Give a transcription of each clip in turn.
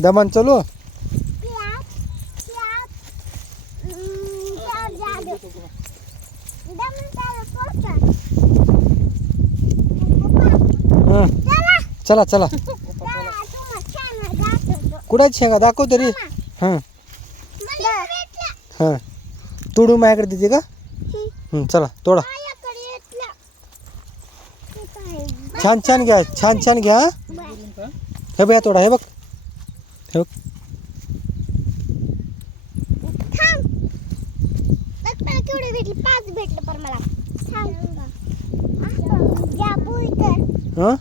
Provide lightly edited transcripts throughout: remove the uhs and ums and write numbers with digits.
दमन चलो हं. चला चला कुठं शेंगा दाखव तरी हां हां तोडू माझ्याकडे देते का चला तोडा छान छान घ्या छान छान घ्या हे बघ तोडा हे बघ हे बघ हं?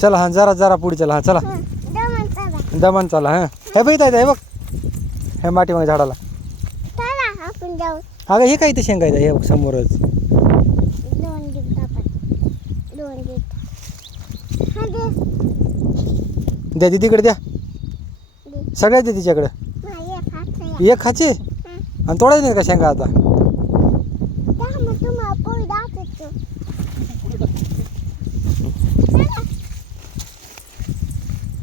चला हां जरा जरा पुढे चला हां चला दमन चला हां हे बघ इथं हे बघ हे माठी मग झाडाला अगं हे काय इथे शेंगा आहे हे बघ समोरच द्या दीदीकडे द्या सगळ्या दे तिच्याकडं एक खाचे आणि तोडायचे नाही का शेंगा आता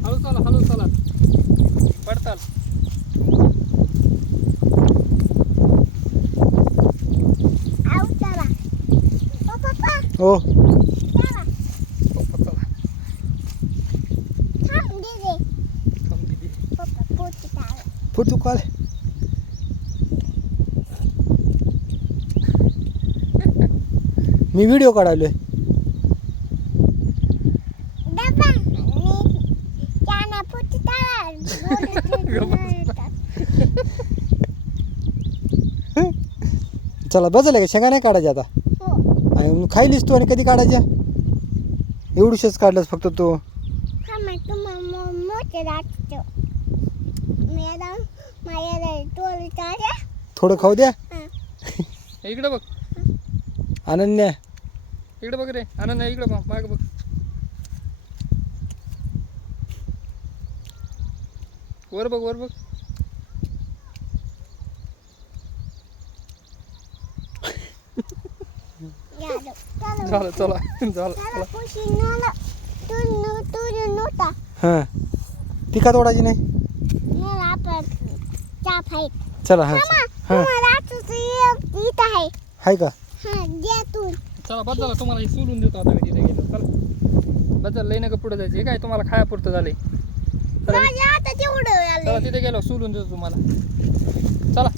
हळू चला पडताल हो पुढचं कॉल मी व्हिडिओ काढालोय चला बजले का शेंगा नाही काढायच्या आता आणि खायलीस तू आणि कधी काढायच्या एवढूशच काढलंस फक्त तू थोडं खाऊ द्या इकडे बघ अनन्या इकडे बघ रे अनन्या इकडे बघ माग बघ वर बघ झालं चला हां ती का तोडायची नाही चला हां हां आहे का चला बस झालं तुम्हाला हे सोडून देतो आता मी तिथे गेलो चला बस झालं लई नका पुढे जायचं हे काय तुम्हाला खायापुरतं झालंय चला तिथे गेलो सोडून देतो तुम्हाला चला